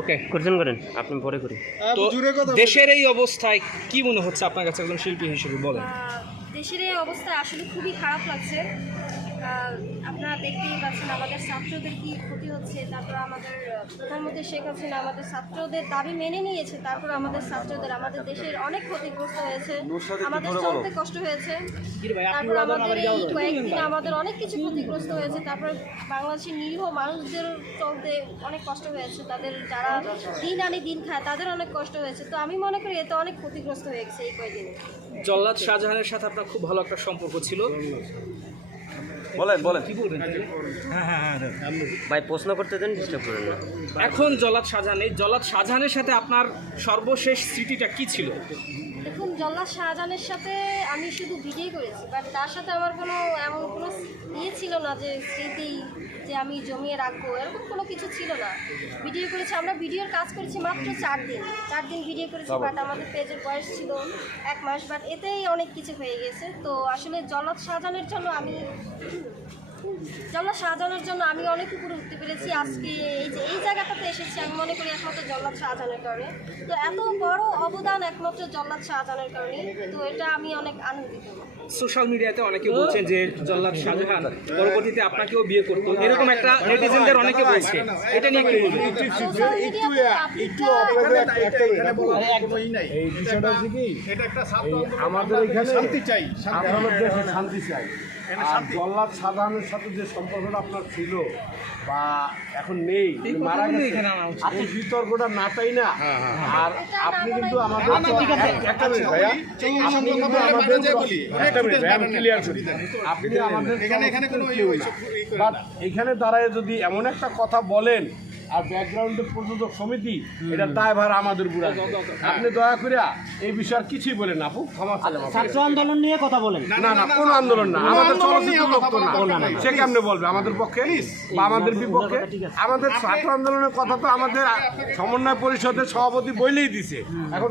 ওকে করছেন করেন আপনি পরে করি। তো দেশের এই অবস্থায় কি মনে হচ্ছে আপনার কাছে একজন শিল্পী হিসেবে বলেন? দেশের এই অবস্থায় আসলে খুবই খারাপ লাগছে। আপনারা দেখতেই পাচ্ছেন আমাদের ছাত্রদের কি ক্ষতি হচ্ছে। তারপর আমাদের প্রধানমন্ত্রী শেখ হাসিনা আমাদের ছাত্রদের দাবি মেনে নিয়েছে, তারপর আমাদের ছাত্রদের আমাদের দেশের অনেক ক্ষতিগ্রস্ত হয়েছে, আমাদের চলতে কষ্ট হয়েছে। তারপর আমাদের এই কয়েকদিন আমাদের অনেক কিছু ক্ষতিগ্রস্ত হয়েছে। তারপর বাংলাদেশের নিরীহ মানুষদের চলতে অনেক কষ্ট হয়েছে, তাদের যারা দিন আনি দিন খায় তাদের অনেক কষ্ট হয়েছে। তো আমি মনে করি এতে অনেক ক্ষতিগ্রস্ত হয়ে গেছে এই কয়েকদিনে। জল্লাদ শাহজাহানের সাথে আপনার খুব ভালো একটা সম্পর্ক ছিল, বলেন কি বলবেন? ভাই প্রশ্ন করতে দেন, ডিস্টার্ব করেন না। এখন জল্লাদ শাহজাহানের সাথে আপনার সর্বশেষ স্মৃতিটা কি ছিল? দেখুন, জল্লাদ শাহজাহানের সাথে আমি শুধু ভিডিও করেছি, বাট তার সাথে আমার এমন কোনো ইয়ে ছিল না যে স্মৃতি যে আমি জমিয়ে রাখবো, এরকম কোনো কিছু ছিল না। ভিডিও করেছি, আমরা ভিডিওর কাজ করেছি মাত্র 4 দিন ভিডিও করেছি, বাট আমাদের পেজের বয়স ছিল 1 মাস, বাট এতেই অনেক কিছু হয়ে গেছে। তো আসলে জল্লাদ শাহজাহানের জন্য আমি অনেক উপরে উঠতে পেরেছি। আজকে এই জায়গাটাতে এসেছি, আমি মনে করি একমাত্র জল্লাদ শাহজাহানের কারণে। তো এত বড় অবদান একমাত্র জল্লাদ শাহজাহানের কারণে, তো এটা আমি অনেক আনন্দিত। সোশ্যাল মিডিয়াতে অনেকে বলছেন যে জল্লাদ শাহজাহান পরবর্তীতে আপনাকেও বিয়ে করতো, এরকম একটা নেটিজেনদের অনেকে বলছে, এটা নিয়ে কি বলবেন? সোশ্যাল মিডিয়াতে এই বিষয়টা হচ্ছে কি, আমাদের এখানে শান্তি চাই, শান্তি চাই। আর জল্লাদ শাহজাহানের সাথে যে সম্পর্কটা আপনার ছিল বা এখন নেই, মারা গেছে, এই বিতর্কটা নাটাই না। আর আপনি কিন্তু আমাদের একটা মিনিট ভাইয়া, আপনি কিন্তু আমাদের একটা মিনিট ভাইয়া, আমি ক্লিয়ার করি। আপনি আমাদের এখানে কোনো বাট এখানে দাঁড়ায় যদি এমন একটা কথা বলেন আর ব্যাকগ্রাউন্ডে প্রযোজক সমিতি, এটা দায়ভার আমাদের বুড়া। আপনি দয়া করে এই বিষয়ে আর কিছুই বলেন আপু, ক্ষমা চাইলাম। ছাত্র আন্দোলন নিয়ে কথা বলেন না না, কোনো আন্দোলন না, আমাদের চলচ্চিত্র লোক তো না, সে কেমনে বলবে আমাদের পক্ষে বা আমাদের বিপক্ষে? আমাদের ছাত্র আন্দোলনের কথা তো আমাদের সমন্বয় পরিষদের সভাপতি বলেই দিছে। এখন